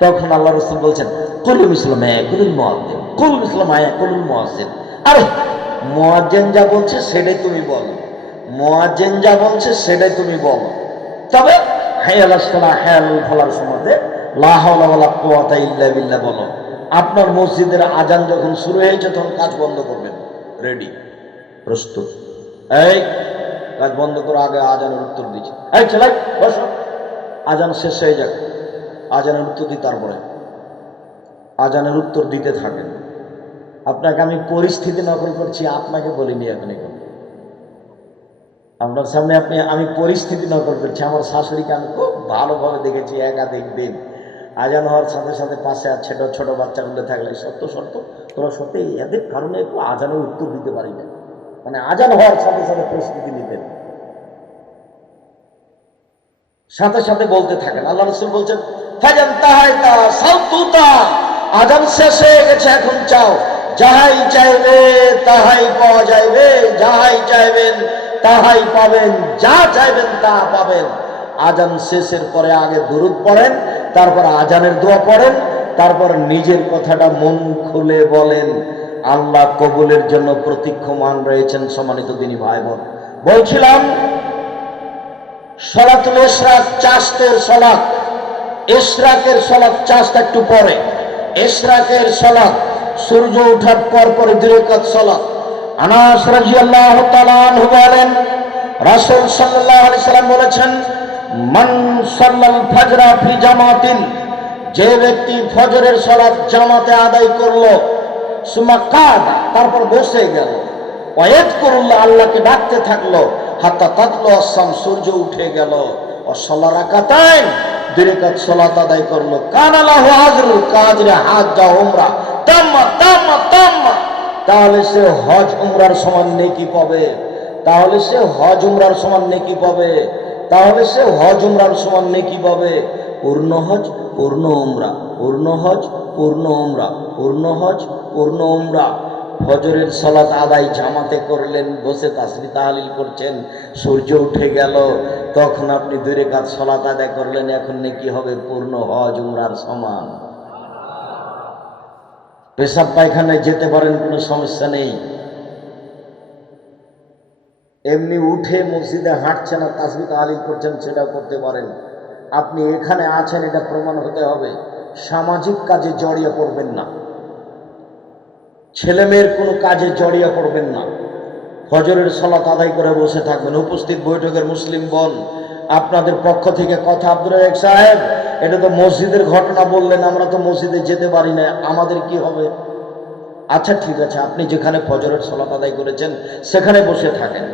তখন আল্লাহ রাসূল বলছেন, কুলুল ইসলাম কুলুল মুয়াজ্জিন, কুলুল ইসলাম কুলুল মুয়াজ্জিন। আরে মুয়াজ্জিন যা বলছে সেটাই তুমি বলো, মুয়াজ্জিন যা বলছে সেটাই তুমি বলো। তবে হাইয়াল আস-সালাহ হাইয়াল ফালার সময়তে লা হাওলা ওয়ালা কুওয়াতা ইল্লা বিল্লাহ বলো। আপনার মসজিদের আজান যখন শুরু হয়েছে তখন কাজ বন্ধ করবেন। রেডি, প্রস্তুত। এই কাজ বন্ধ করো, আগে আজানের উত্তর দিচ্ছি। এই ছেলে বসো, আজান শেষ হয়ে যাক, আজানের উত্তর দিই, তারপরে আজানের উত্তর দিতে থাকেন। আপনাকে আমি পরিস্থিতি নকল করছি, আপনাকে বলিনি এখন। আপনার সামনে আমি পরিস্থিতি নকল করছি। আমার শাশুড়িকে আমি খুব ভালোভাবে দেখেছি একাধিক দিন। আজান হওয়ার সাথে সাথে পাশে আর ছোট ছোট বাচ্চাগুলো থাকলে সত্য তোরা সত্যি এদের কারণে একটু আজানের উত্তর দিতে পারি না, মানে আজান হওয়ার সাথে সাথে প্রস্তুতি নিতেন, সাথে সাথে বলতে থাকেন। আল্লাহ রাসূল বলছেন, ফাজান তাহাইতা সাউতুতা, আজান শেষ হয়ে গেছে, এখন চাও, যাহাই চাইবে তাহাই পাওয়া যাইবে, যাহাই চাইবেন তাহাই পাবেন, যা চাইবেন তা পাবেন। আজান শেষের পরে আগে দুরূদ পড়েন, তারপর আজানের দোয়া পড়েন, তারপর নিজের কথাটা মন খুলে বলেন। আল্লাহ কবুলের জন্য প্রতীক্ষমান রয়েছেন। সম্মানিত দিনী ভাই বোন, বলছিলাম সালাতুল ইশরাক, চাশতের সালাত, ইশরাকের সালাত, চাশত একটু পরে, ইশরাকের সালাত সূর্য ওঠার পর পরে 2 রাকাত সালাত। আনাস রাদিয়াল্লাহু তাআলা আনহু বলেন, রাসূল সাল্লাল্লাহু আলাইহি সাল্লাম বলেছেন, মান সাল্লাল ফজরা ফি জামাতিন, যে ব্যক্তি ফজরের সালাত জামাতে আদায় করলো, সুমা কাদা, তারপর বসে গেল, ওয়ায়াজকুরুল্লাহ, আল্লাহকে ডাকতে থাকলো, হাত্তা তাতলু আস-শামস, সূর্য উঠে গেল, ও সাল্লা রাকাতাইন, 2 রাকাত সালাত আদায় করলো, কানা লাহু আজরুল কাজরি হাজ্জা উমরা তাম্মা তাম্মা তাম্মা, তাহলে সে হজ উমরার সমান নেকি পাবে, তাহলে সে হজ উমরার সমান নেকি পাবে, তাহলে সে হজ উমরার সমান নেকি পাবে। পূর্ণ হজ পূর্ণ উমরা, পূর্ণ হজ পূর্ণ উমরা, পূর্ণ হজ পূর্ণ উমরা। ফজরের সালাত আদায় জামাতে করলেন, বসে তাসবিহ তাহলিল করছেন, সূর্য উঠে গেল, তখন আপনি 2 রাকাত সালাত আদায় করলেন, এখন নেকি হবে পূর্ণ হজ উমরার সমান। পেশাব পায়খানায় যেতে পারেন, কোনো সমস্যা নেই। এমনি উঠে মসজিদে হাঁটছেন আর তাসবিহ তাহলিল করছেন, সেটাও করতে পারেন। আপনি এখানে আছেন, এটা প্রমাণ হতে হবে। সামাজিক কাজে জড়িয়ে পড়বেন না, ছেলে মেয়ের কোনো কাজে জড়িয়ে পড়বেন না। ফজরের সালাত আদায় করে বসে থাকবেন। উপস্থিত বৈঠকের মুসলিম বোন, আপনাদের পক্ষ থেকে কথা, আব্দুর রাজ্জাক সাহেব, এটা তো মসজিদের ঘটনা বললেন, আমরা তো মসজিদে যেতে পারি না, আমাদের কি হবে? আচ্ছা ঠিক আছে, আপনি যেখানে ফজরের সালাত আদায় করেছেন সেখানে বসে থাকেন।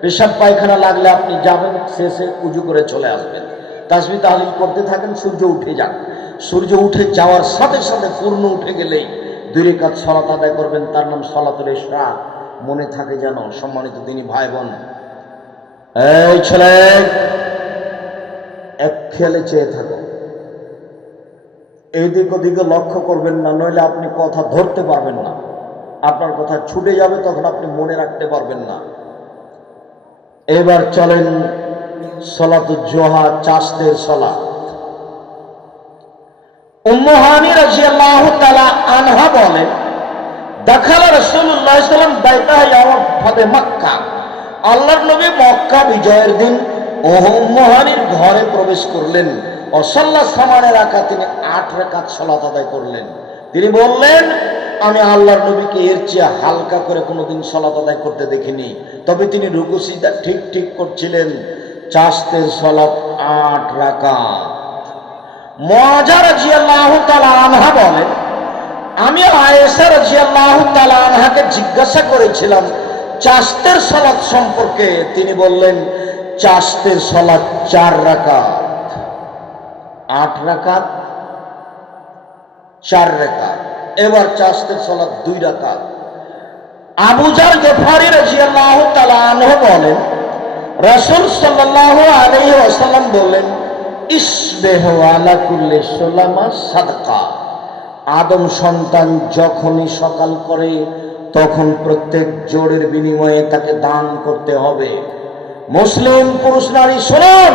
পেশাব পায়খানা লাগলে আপনি যাবেন, শেষে উজু করে চলে আসবেন, তাসবিহ তাহলিল করতে থাকেন, সূর্য উঠে যান। সূর্য উঠে যাওয়ার সাথে সাথে পূর্ণ উঠে গেলেই 2 রাকাত সালাত আদায় করবেন, তার নাম সালাতুল ইশরাক। মনে থাকে যেন। সম্মানিত দিনী ভাই বোন, এই ছেলে, এক খেয়ালে চেয়ে থাকো, এইদিক ওদিকে লক্ষ্য করবেন না, নইলে আপনি কথা ধরতে পারবেন না, আপনার কথা ছুটে যাবে, তখন আপনি মনে রাখতে পারবেন না। এবার চলেন সালাতুল জোহা, চাশতের সালাত। উম্মু হানি রাদিয়াল্লাহু তাআলা আনহা বলেন, দাখালা রাসূলুল্লাহ সাল্লাল্লাহু আলাইহি ওয়াসাল্লাম বাইতাহ ইয়াওম ফাতে মক্কা, আল্লাহর নবী মক্কা বিজয়ের দিন উম্মু হানির ঘরে প্রবেশ করলেন। অসাল্লা সামানের রাকাত, তিনি 8 রাকাত সালাত আদায় করলেন। তিনি বললেন, আমি আল্লাহর নবীকে এর চেয়ে হালকা করে কোনোদিন সালাত আদায় করতে দেখিনি। তবে তিনি রুকু সিজদা ঠিক ঠিক করছিলেন। চাশতের সালাত 8 রাকাত। মুআযা রাদিয়াল্লাহু তাআলা আনহা বলেন, আমি আয়েশা রাদিয়াল্লাহু তাআলা আনহাকে জিজ্ঞাসা করেছিলাম চাশতের সালাত সম্পর্কে। তিনি বললেন, চাশতের সালাত 4 রাকাত। 8 রাকাত, 4 রাকাত। এবার চাশতের সালাত 2 রাকাত। আবু যার গফারি রাদিয়াল্লাহু তাআলা আনহু বলেন, রাসূল সাল্লাল্লাহু আলাইহি ওয়াসাল্লাম বললেন, ইসবিহু আলা কুল্লি সুলামা সাদকা, আদম সন্তান যখনই সকাল করে তখন প্রত্যেক জোড়ের বিনিময়ে তাকে দান করতে হবে। মুসলিম পুরুষ নারী শুনুন,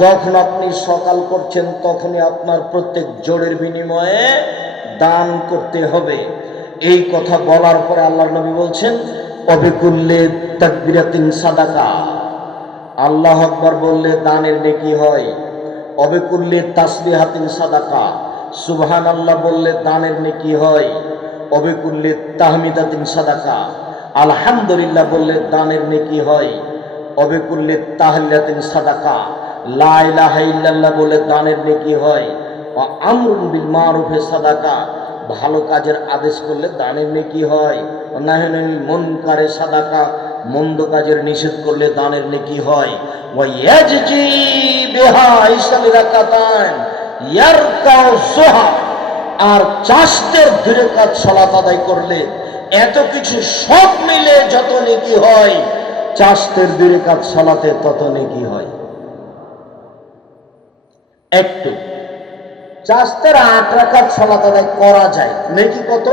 যখন আপনি সকাল করছেন তখনই আপনার প্রত্যেক জোড়ের বিনিময়ে দান করতে হবে। এই কথা বলার পরে আল্লাহর নবী বলছেন অবিকুল্লে তাকবিরাতিন সাদাকা, আল্লাহু আকবার বললে দানের নেকি হয়। অবিকুল্লে তাসবিহাতিন সাদাকা, সুবহানাল্লাহ বললে দানের নেকি হয়। অবিকুল্লে তাহমিদাতিন সাদাকা, আলহামদুলিল্লাহ বললে দানের নেকি হয়। অবিকুল্লে তাহলিলাতিন সাদাকা, লা ইলাহা ইল্লাল্লাহ বলে দানের নেকি হয়। আমরুন বিল মারুফে সাদাকা, ভালো কাজের আদেশ করলে দানের নেকি হয়। নাহিল মুনকারে সাদাকা, মন্দ কাজের নিষেধ করলে দানের নেকি হয়। ওয়া ইয়াজজি বিহা ইসলামি রাকাতান ইয়ারকাউ সুহা, আর চাষতের 2 রাকাত সালাত আদায় করলে এত কিছু সব মিলে যত নেকি হয়, চাষতের 2 রাকাত সালাতে তত নেকি হয়। একটু চাষতের 8 রাকাত সালাত আদায় করা যায়, নেকি কত?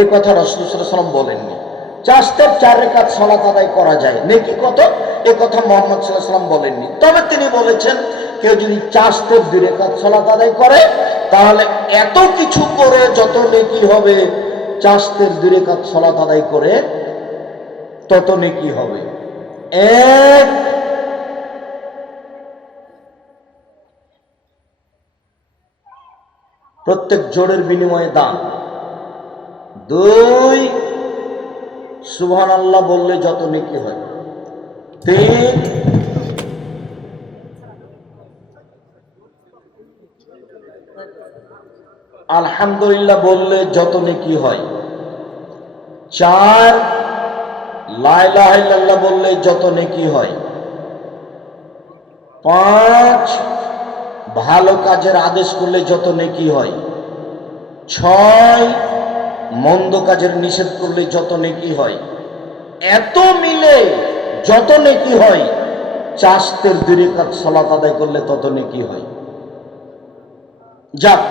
এই কথা রাসূল সাল্লাল্লাহু আলাইহি ওয়াসাল্লাম বলেননি। চাষতের 4 রাকাত সালাত আদায় করা যায়, নেকি কত? এই কথা মুহাম্মদ সাল্লাল্লাহু আলাইহি ওয়াসাল্লাম বলেননি। তবে তিনি বলেছেন কেউ যদি চাষতের 2 রাকাত সালাত আদায় করে তাহলে এত কিছু করে যত নেকি হবে, চাষতের 2 রাকাত সালাত আদায় করে তত নেকি হবে। এক, প্রত্যেক জোড়ের বিনিময়ে দান। 2, সুবহানাল্লাহ বললে যত নেকি হয়। 3, আলহামদুলিল্লাহ বললে যত নেকি হয়। 4, লা ইলাহা ইল্লাল্লাহ বললে যত নেকি হয়। 5, ভালো কাজের আদেশ করলে যত নেকি হয়। 6, মন্দ কাজের নিষেধ করলে যত নেকি হয়। এত মিলে যত নেকি হয়, চাষতের 2 রাকাত সালাত আদায় করলে তত নেকি হয়। যাক,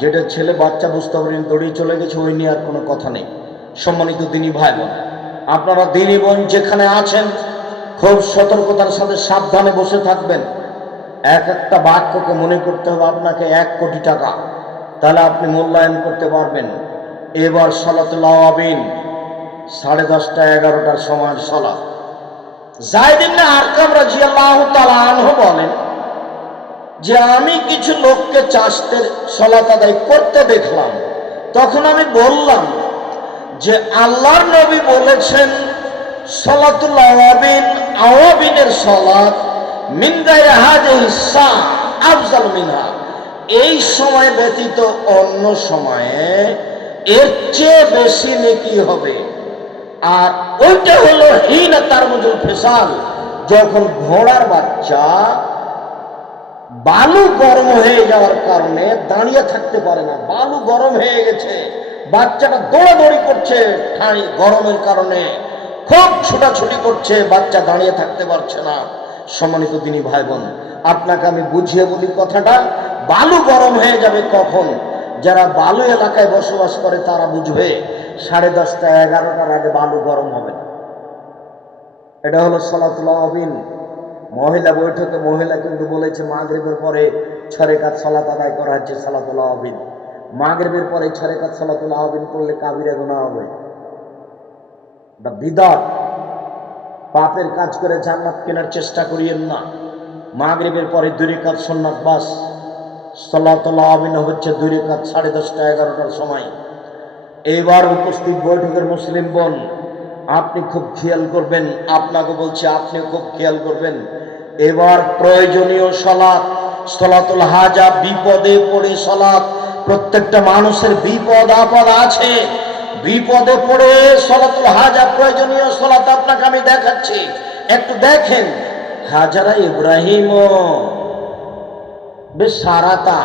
যেটা ছেলে বাচ্চা বুঝতে পারেন দৌড়িয়ে চলে গেছে, ওই নিয়ে আর কোনো কথা নেই। সম্মানিত দিনী ভাই বোন, আপনারা দিনী বোন যেখানে আছেন খুব সতর্কতার সাথে সাবধানে বসে থাকবেন। এক একটা বাক্যকে মনে করতে হবে আপনাকে 1 কোটি টাকা, তাহলে আপনি মূল্যায়ন করতে পারবেন। এবার সালাতুল আওয়াবিন 10:30 11টার সময় সালাত। যায়েদ ইবনে আরকাম রাদিয়াল্লাহু তাআলা আনহু বলেন যে আমি কিছু লোককে চাষতের সালাত আদায় করতে দেখলাম, তখন আমি বললাম যে আল্লাহর নবী বলেছেন সালাতুল আওয়াবিন, আওয়াবিনের সালাত মিন গায়রি হাযিহি সা আফজাল মিনহা, এই সময় ব্যতীত অন্য সময়ে এর চেয়ে বেশি নেকি হবে। আর ওইটা হলো হিনা তারমুজুল ফিসাল, যখন ঘোড়ার বাচ্চা বালু গরম হয়ে যাওয়ার কারণে দাঁড়িয়ে থাকতে পারে না, বালু গরম হয়ে গেছে, বাচ্চাটা দৌড়াদৌড়ি করছে, ঠাঁই গরমের কারণে খুব ছোটাছুটি করছে, বাচ্চা দাঁড়িয়ে থাকতে পারছে না। সম্মানিত দিনী ভাই বোন, আপনাকে আমি বুঝিয়ে বলি কথাটা, বালু গরম হয়ে যাবে কখন? যারা বালু এলাকায় বসবাস করে তারা বুঝবে 10:30 11টার আগে বালু গরম হবে না। এটা হলো সালাতুল আওয়াবিন। মহিলা বৈঠকে মহিলা কিন্তু বলেছে মাগরিবের পরে 6 রাকাত সালাত আদায় করা হচ্ছে সালাতুল আওয়াবিন। মাগরিবের পরে 6 রাকাত সালাতুল আওয়াবিন করলে কাবিরা গুনাহ হবে, এটা বিদআত। পাপের কাজ করে জান্নাত কেনার চেষ্টা করিয়েন না। মাগরিবের পরে 2 রাকাত সুন্নাত বাস, সালাতুল আওয়াবিন হচ্ছে 2 রাকাত 10:30 11টার সময়। এইবার উপস্থিত বৈঠকের মুসলিম বোন, আপনি খুব খেয়াল করবেন, আপনাকে বলছি আপনি খুব খেয়াল করবেন। এবার প্রয়োজনীয় সালাত, সালাতুল হাজা, বিপদে পড়ে সালাত। প্রত্যেকটা মানুষের বিপদ আপদ আছে, বিপদে পড়ে সালাতুল হাজা প্রয়োজনীয় সালাত আপনাকে আমি দেখাচ্ছি, একটু দেখেন। হাজারা ইব্রাহিম বেশ সারাতা,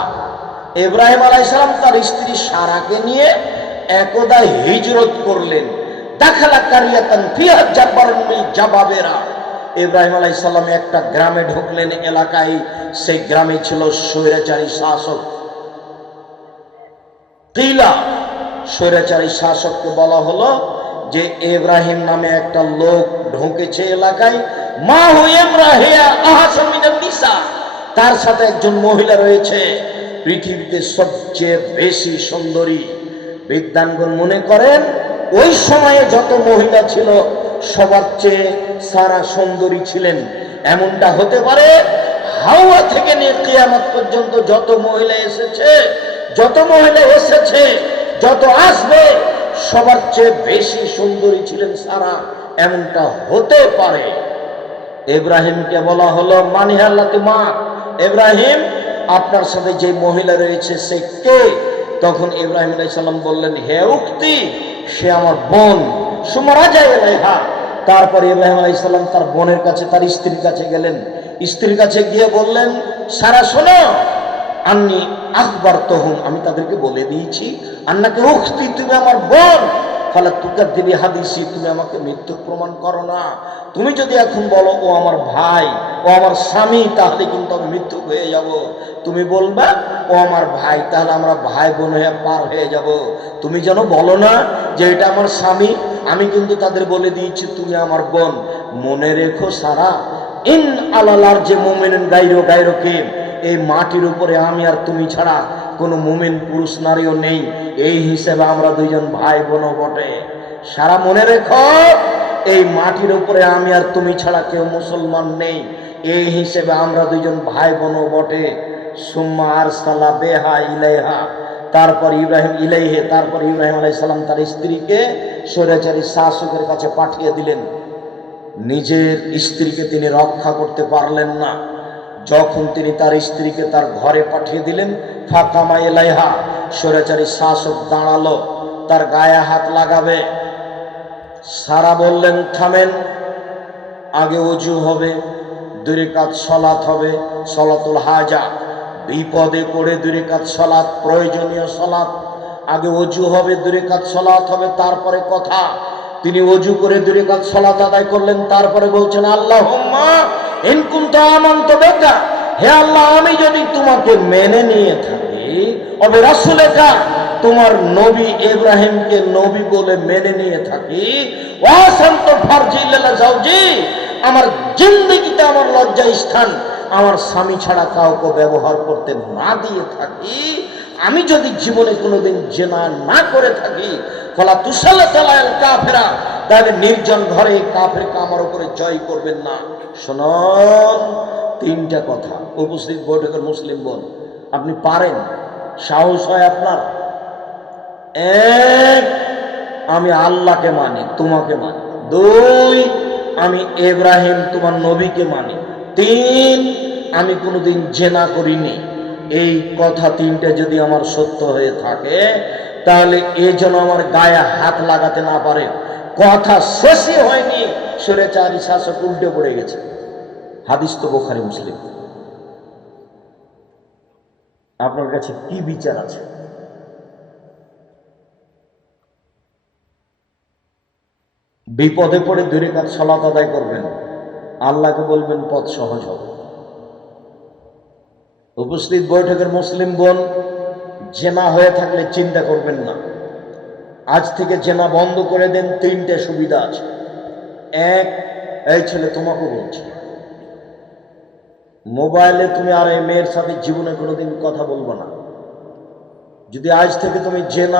ইব্রাহিম আলাইহিস সালাম তার স্ত্রী সারাকে নিয়ে একদা হিজরত করলেন। দাখালা কারিয়াতান ফিহা জাব্বারুন মিন জাবাবেরা, ইব্রাহিম আলাইহিস সালাম একটা গ্রামে ঢুকলেন, এলাকায়, সেই গ্রামে ছিল স্বৈরাচারী শাসক কিলা। স্বৈরাচারী শাসককে বলা হলো যে ইব্রাহিম নামে একটা লোক ঢুকেছে এলাকায়, মা হু ইব্রাহিম আহসান মিনান নিসা, তার সাথে একজন মহিলা রয়েছে, পৃথিবীতে সবচেয়ে বেশি সুন্দরী। বিদ্বানগণ মনে করেন ওই সময়ে যত মহিলা ছিল সবার চেয়ে সারা সুন্দরী ছিলেন। এমনটা হতে পারে হাওয়া থেকে নিয়ে কিয়ামত পর্যন্ত যত মহিলা এসেছে যত আসবে সবার চেয়ে বেশি সুন্দরী ছিলেন সারা, এমনটা হতে পারে। ইব্রাহিমকে বলা হলো মানিহাল্লাতি মা, ইব্রাহিম আপনার সাথে যে মহিলা রয়েছে সে কে? তখন ইব্রাহিম আলাইহিস সালাম বললেন, হে উক্তি, সে আমার বোন। সুমারাজা এলাইহা। তারপর ইব্রাহিম আলাইহিস সালাম তার বোনের কাছে, তার স্ত্রীর কাছে গেলেন। স্ত্রীর কাছে গিয়ে বললেন, সারা শোনো, আন্নি আখবারতুহুম, আমি তাদেরকে বলে দিয়েছি, আন্নাকে উখতি, তুমি আমার বোন, ফালা তুকাদ্দিবি হাদিসি, তুমি আমাকে মিথ্যুক প্রমাণ করো না। তুমি যদি এখন বলো ও আমার ভাই, ও আমার স্বামী, তাহলে কিন্তু আমি মিথ্যুক হয়ে যাব। তুমি বলবা ও আমার ভাই, তাহলে আমরা ভাই বোন হয়ে পার হয়ে যাব। তুমি যেন বলো না যে এটা আমার স্বামী, আমি কিন্তু তাদের বলে দিয়েছি তুমি আমার বোন। মনে রেখো সারা, ইন আলালার যে মুমিনুন গায়রুকে, এই মাটির উপরে আমি আর তুমি ছাড়া কোনো মুমিন পুরুষ নারীও নেই, এই হিসেবে আমরা দুইজন ভাই বোন বটে। সারা মনে রেখো, এই মাটির উপরে আমি আর তুমি ছাড়া কেউ মুসলমান নেই, এই হিসেবে আমরা দুইজন ভাই বোন বটে। সুম্মা আরসালা বেহা ইলাইহা, তারপর ইব্রাহিম আলাইহিস সালাম তার স্ত্রীকে স্বৈরাচারী শাসকের কাছে পাঠিয়ে দিলেন। নিজের স্ত্রীকে তিনি রক্ষা করতে পারলেন না। যখন তিনি তার স্ত্রীকে তার ঘরে পাঠিয়ে দিলেন, ফাকামা ইলাইহা, স্বৈরাচারী শাসক দাঁড়ালো, তার গায়ে হাত লাগাবে। সারা বললেন, থামেন, আগে ওযু হবে, 2 রাকাত সালাত হবে, সালাতুল হাজা, বিপদে পড়ে 2 রাকাত সালাত, প্রয়োজনীয় সালাত। আগে ওযু হবে, 2 রাকাত সালাত হবে, তারপরে কথা। তিনি ওযু করে 2 রাকাত সালাত আদায় করলেন। তারপরে বলছেন, আল্লাহুম্মা ইন কুনতা আমানতু বিকা, হে আল্লাহ, আমি যদি তোমাকে মেনে নিয়ে থাকি, অবে রাসূলেকা, তোমার নবী ইব্রাহিমকে নবী বলে মেনে নিয়ে থাকি, ওয়াসান্ত ফারজি লিলা জাওজি, আমার জিন্দেগিতে আমার লজ্জা স্থান আমার স্বামী ছাড়া কাউকে ব্যবহার করতে না দিয়ে থাকি, আমি যদি জীবনে কোনোদিন জিনা না করে থাকি, ফালা তুসাল্লাতু আলাল কাফিরা, তাহলে নির্জন ঘরে কাফেরকে আমার উপরে জয় করবেন না। শুনুন, 3টা কথা। উপস্থিত বৈঠকের মুসলিম বোন, আপনি পারেন, সাহস হয় আপনার? 1, আমি আল্লাহকে মানি, তোমাকে মানি। 2, আমি ইব্রাহিম তোমার নবীকে মানি। 3, আমি কোনোদিন জিনা করিনি। এই কথা 3টা যদি আমার সত্য হয়ে থাকে, তাহলে এই জন্য আমার গায়ে হাত লাগাতে না পারে। কথা শেষই হয়নি, স্বৈরাচারী শাসক উল্টে পড়ে গেছে। হাদিস তো বুখারী মুসলিম। আপনার কাছে কি বিচার আছে? বিপদে পড়ে 2 রাকাত সালাত আদায় করবেন, আল্লাহকে বলবেন পথ সহজ হবে। উপস্থিত বৈঠকের মুসলিম বোন, জেনা হয়ে থাকলে চিন্তা করবেন না, আজ থেকে জেনা বন্ধ করে দেন। 3টে সুবিধা আছে। 1, এই ছেলে তোমাকে বলছি, মোবাইলে তুমি আর এই মেয়ের সাথে জীবনে কোনোদিন কথা বলবো না। যদি আজ থেকে তুমি জেনা